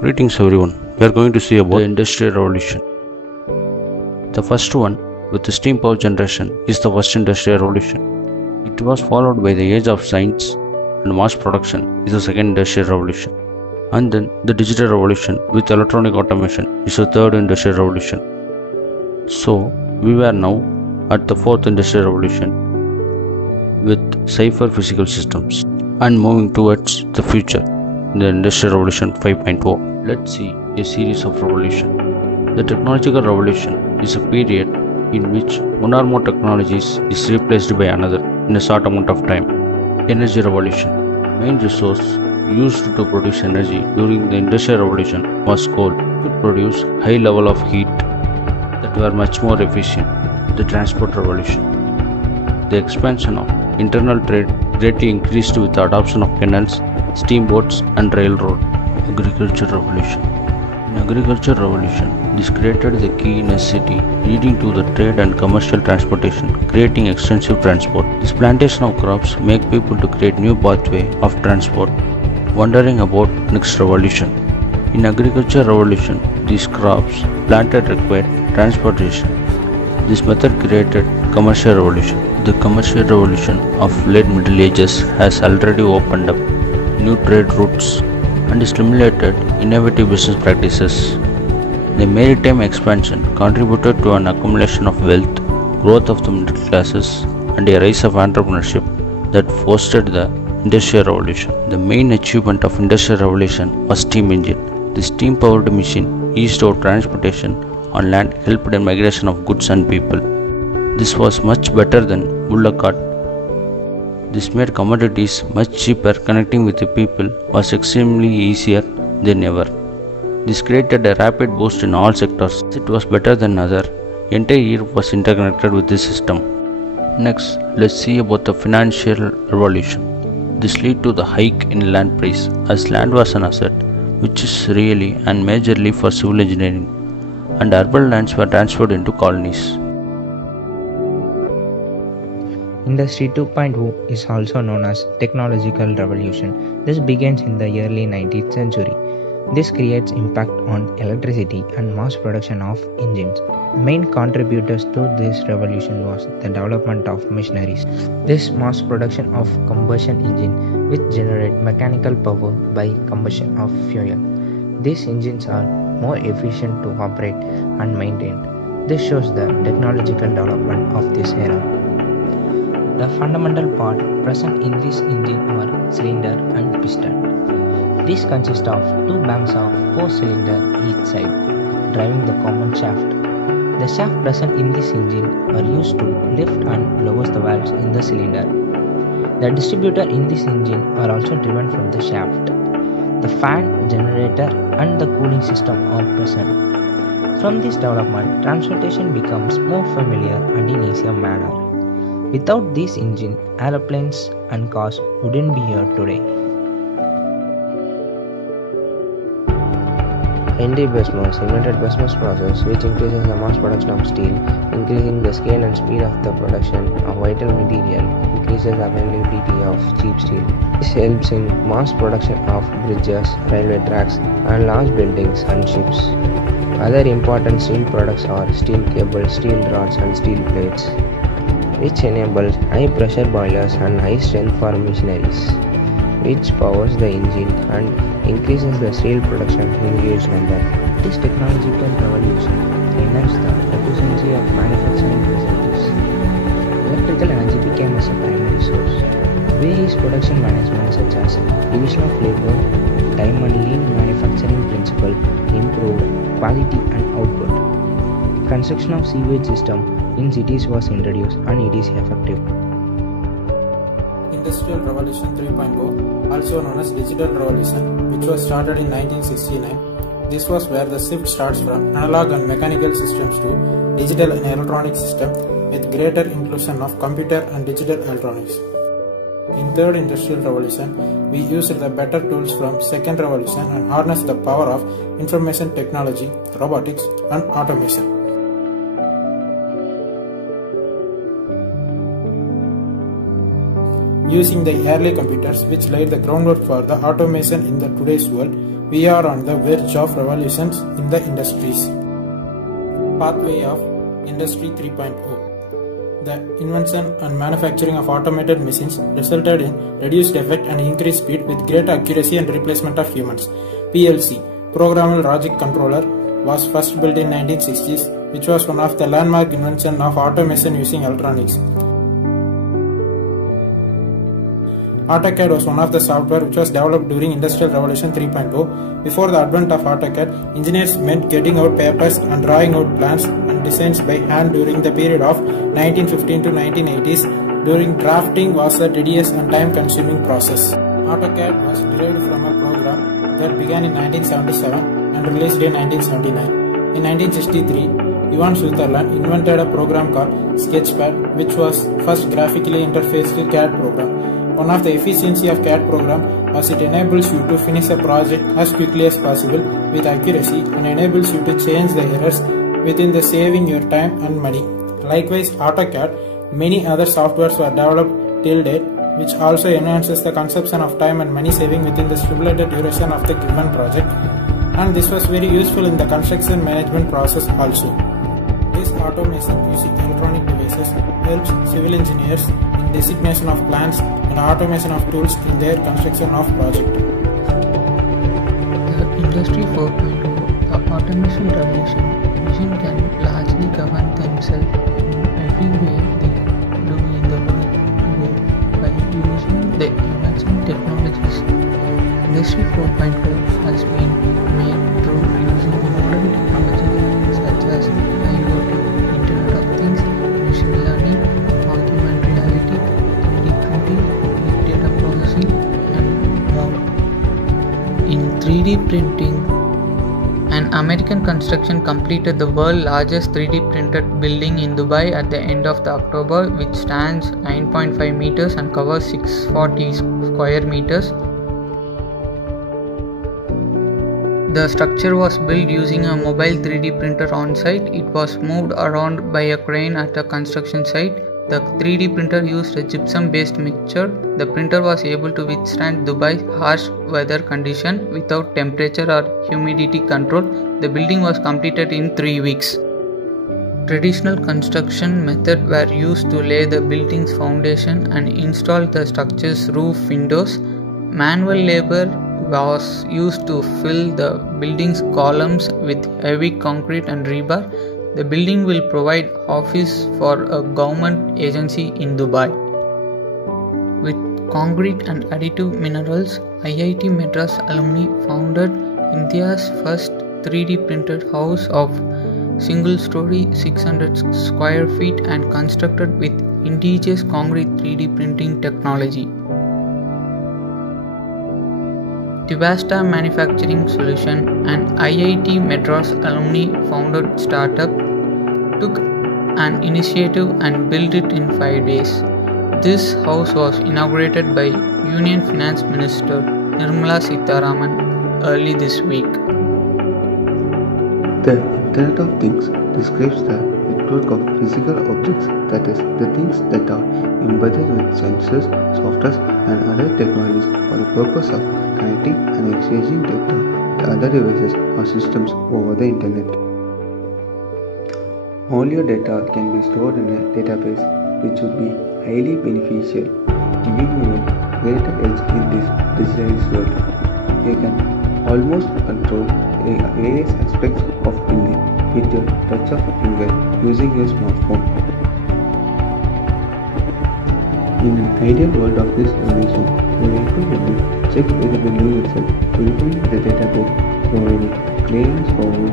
Greetings everyone. We are going to see about the Industrial Revolution. The first one, with the steam power generation, is the first Industrial Revolution. It was followed by the age of science and mass production is the second Industrial Revolution. And then the Digital Revolution with electronic automation is the third Industrial Revolution. So we were now at the fourth Industrial Revolution with safer physical systems and moving towards the future, the Industrial Revolution 5.0. Let's see a series of revolution. The technological revolution is a period in which one or more technologies is replaced by another in a short amount of time. Energy revolution. Main resource used to produce energy during the Industrial Revolution was coal to produce high level of heat that were much more efficient. The transport revolution. The expansion of internal trade greatly increased with the adoption of canals, steamboats and railroad. Agriculture revolution. In agriculture revolution, this created the key necessity leading to the trade and commercial transportation, creating extensive transport. This plantation of crops make people to create new pathway of transport. Wondering about next revolution. In agriculture revolution, these crops planted required transportation. This method created commercial revolution. The commercial revolution of late Middle Ages has already opened up new trade routes and stimulated innovative business practices. The maritime expansion contributed to an accumulation of wealth, growth of the middle classes, and a rise of entrepreneurship that fostered the Industrial Revolution. The main achievement of Industrial Revolution was steam engine. The steam-powered machine eased our transportation on land, helped in migration of goods and people. This was much better than bullock cart. This made commodities much cheaper. Connecting with the people was extremely easier than ever. This created a rapid boost in all sectors. It was better than other. Entire Europe was interconnected with this system. Next, let's see about the financial revolution. This led to the hike in land price, as land was an asset, which is really and majorly for civil engineering, and urban lands were transferred into colonies. Industry 2.0 is also known as technological revolution. This begins in the early 19th century. This creates impact on electricity and mass production of engines. Main contributors to this revolution was the development of machineries. This mass production of combustion engine which generate mechanical power by combustion of fuel. These engines are more efficient to operate and maintain. This shows the technological development of this era. The fundamental part present in this engine are cylinder and piston. These consist of two banks of 4 cylinders each side, driving the common shaft. The shaft present in this engine are used to lift and lower the valves in the cylinder. The distributor in this engine are also driven from the shaft. The fan, generator and the cooling system are present. From this development, transportation becomes more familiar and in easier manner. Without this engine, aeroplanes and cars wouldn't be here today. Henry Bessemer invented Bessemer's process, which increases the mass production of steel, increasing the scale and speed of the production of vital material, increases availability of cheap steel. This helps in mass production of bridges, railway tracks, and large buildings and ships. Other important steel products are steel cables, steel rods, and steel plates, which enables high pressure boilers and high strength for machineries, which powers the engine and increases the steel production in huge number. This technological revolution enhanced the efficiency of manufacturing facilities. Electrical energy became as a primary source. Various production management such as division of labor, time and lean manufacturing principle improved quality and output. Construction of sewage system in cities was introduced and it is effective. Industrial Revolution 3.0, also known as Digital Revolution, which was started in 1969. This was where the shift starts from analog and mechanical systems to digital and electronic system with greater inclusion of computer and digital electronics. In third Industrial Revolution, we used the better tools from second revolution and harnessed the power of information technology, robotics and automation. Using the early computers which laid the groundwork for the automation in the today's world, We are on the verge of revolutions in the industries. Pathway of Industry 3.0. The invention and manufacturing of automated machines resulted in reduced effect and increased speed with great accuracy and replacement of humans. PLC, Programmable Logic Controller, was first built in 1960s, which was one of the landmark invention of automation using electronics. AutoCAD was one of the software which was developed during Industrial Revolution 3.0. Before the advent of AutoCAD, engineers meant getting out papers and drawing out plans and designs by hand during the period of 1915 to 1980s. During drafting was a tedious and time-consuming process. AutoCAD was derived from a program that began in 1977 and released in 1979. In 1963, Ivan Sutherland invented a program called Sketchpad, which was first graphically interfaced CAD program. One of the efficiency of CAD program was it enables you to finish a project as quickly as possible with accuracy and enables you to change the errors within the saving your time and money. Likewise, AutoCAD, many other softwares were developed till date, which also enhances the consumption of time and money saving within the stipulated duration of the given project, and this was very useful in the construction management process also. This automation using electronic devices helps civil engineers in designation of plans and automation of tools in their construction of project. The Industry 4.0, the automation revolution, vision can largely govern themselves in every way they do in the world today by using the emerging technologies. Industry 4.0 has been made through using modern technologies such as IoT, Internet of Things, machine learning, augmented reality, 3D printing, big data processing, and more. In 3D printing, an American construction completed the world's largest 3D printed building in Dubai at the end of October, which stands 9.5 meters and covers 640 square meters. The structure was built using a mobile 3D printer on site. It was moved around by a crane at a construction site. The 3D printer used a gypsum-based mixture. The printer was able to withstand Dubai's harsh weather condition without temperature or humidity control. The building was completed in 3 weeks. Traditional construction methods were used to lay the building's foundation and install the structure's roof windows. Manual labor was used to fill the building's columns with heavy concrete and rebar. The building will provide office for a government agency in Dubai. With concrete and additive minerals, IIT Madras alumni founded India's first 3D printed house of single story 600 square feet and constructed with indigenous concrete 3D printing technology. Tibasta Manufacturing Solution, an IIT Madras alumni founded startup, took an initiative and built it in 5 days. This house was inaugurated by Union Finance Minister Nirmala Sitharaman early this week. The Internet of Things describes the network of physical objects, that is, the things that are embedded with sensors, software, and other technologies for the purpose of connecting and exchanging data with other devices or systems over the Internet. All your data can be stored in a database, which would be highly beneficial, giving you a greater edge in this digitalized world. You can almost control various aspects of building with your touch of a finger using your smartphone. In an ideal world of this revolution, the vehicle will be checked with the building itself, filtering the database, providing clearance for you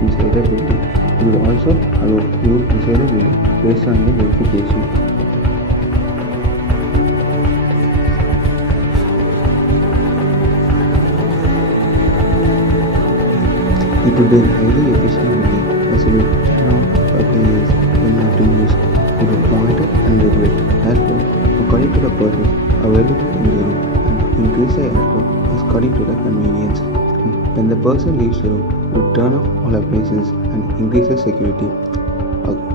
inside the building. It will also allow you inside the building based on your verification. It would be a highly efficient building as it will turn off for players when not to use. It will monitor and regulate airflow according to the person available in the room and increase the airflow according to the convenience. When the person leaves the room, it will turn off all appliances and increase the security.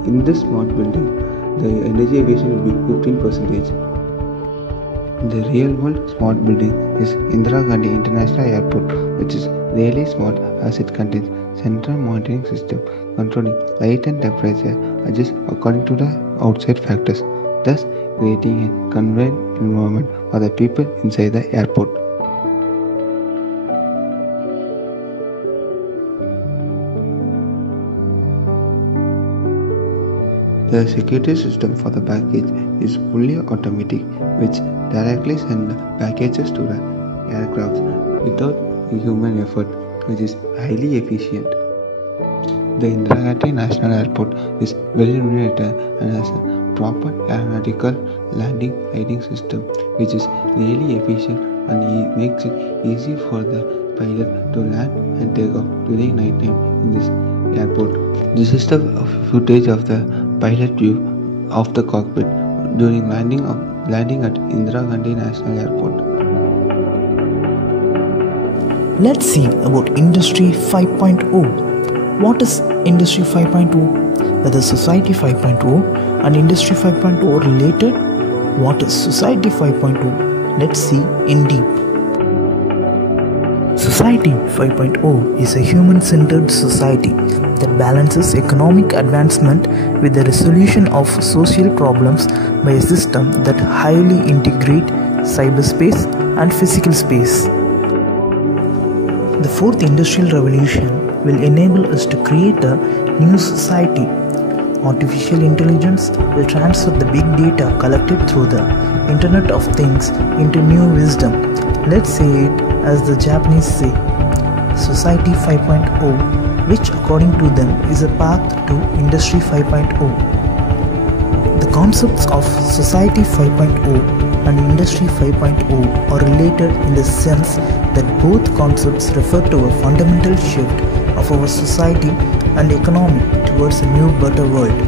In this smart building, the energy efficiency will be 15%. The real world smart building is Indira Gandhi International Airport. which is really smart as it contains central monitoring system controlling light and temperature adjust according to the outside factors, thus creating a convenient environment for the people inside the airport. The security system for the baggage is fully automatic, which directly sends the packages to the aircraft without human effort, which is highly efficient. The Indira Gandhi National Airport is well illuminated and has a proper aeronautical landing lighting system, which is really efficient and makes it easy for the pilot to land and take off during night time in this airport. This is the footage of the pilot view of the cockpit during landing at Indira Gandhi National Airport. Let's see about Industry 5.0. What is Industry 5.0? Whether Society 5.0 and Industry 5.0 are related? What is Society 5.0? Let's see in deep. Society 5.0 is a human-centered society that balances economic advancement with the resolution of social problems by a system that highly integrates cyberspace and physical space. The fourth industrial revolution will enable us to create a new society. Artificial intelligence will transfer the big data collected through the Internet of Things into new wisdom. Let's say it as the Japanese say, Society 5.0, which according to them is a path to Industry 5.0. The concepts of Society 5.0 and Industry 5.0 are related in the sense that both concepts refer to a fundamental shift of our society and economy towards a new better world.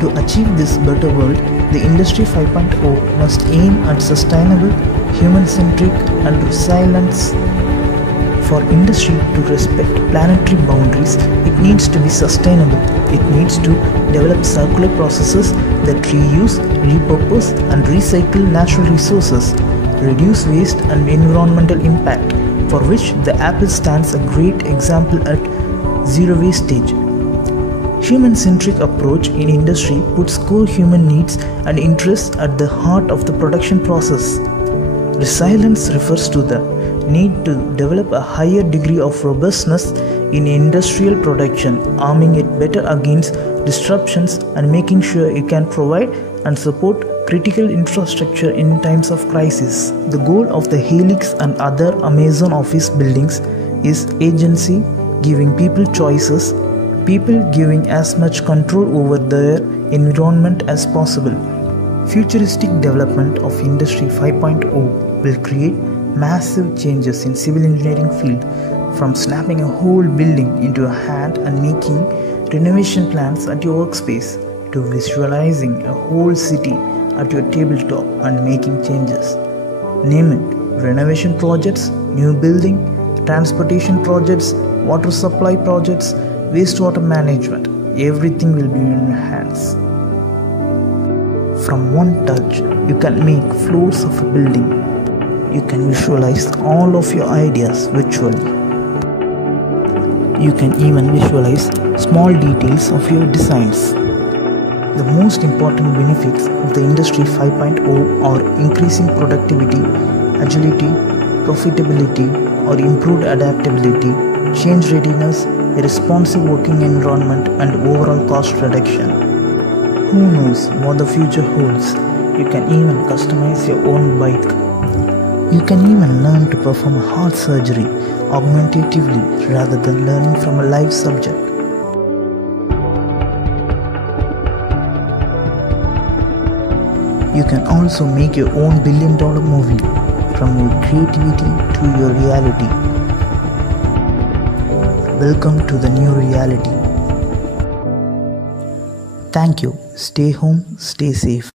To achieve this better world, the Industry 5.0 must aim at sustainable, human-centric and resilience. For industry to respect planetary boundaries, it needs to be sustainable. It needs to develop circular processes that reuse, repurpose and recycle natural resources, reduce waste and environmental impact, for which the Apple stands a great example at zero wastage. Human-centric approach in industry puts core human needs and interests at the heart of the production process. Resilience refers to the need to develop a higher degree of robustness in industrial production, arming it better against disruptions and making sure it can provide and support critical infrastructure in times of crisis. The goal of the Helix and other Amazon office buildings is agency, giving people choices, people giving as much control over their environment as possible. Futuristic development of Industry 5.0 will create massive changes in civil engineering field, from snapping a whole building into a hand and making renovation plans at your workspace, to visualizing a whole city at your tabletop and making changes. Name it: renovation projects, new building, transportation projects, water supply projects, wastewater management. Everything will be in your hands. From one touch, you can make floors of a building. You can visualize all of your ideas virtually. You can even visualize small details of your designs. The most important benefits of the Industry 5.0 are increasing productivity, agility, profitability or improved adaptability, change readiness, a responsive working environment and overall cost reduction. Who knows what the future holds? You can even customize your own bike. You can even learn to perform heart surgery augmentatively rather than learning from a live subject. You can also make your own billion-dollar movie, from your creativity to your reality. Welcome to the new reality. Thank you. Stay home, stay safe.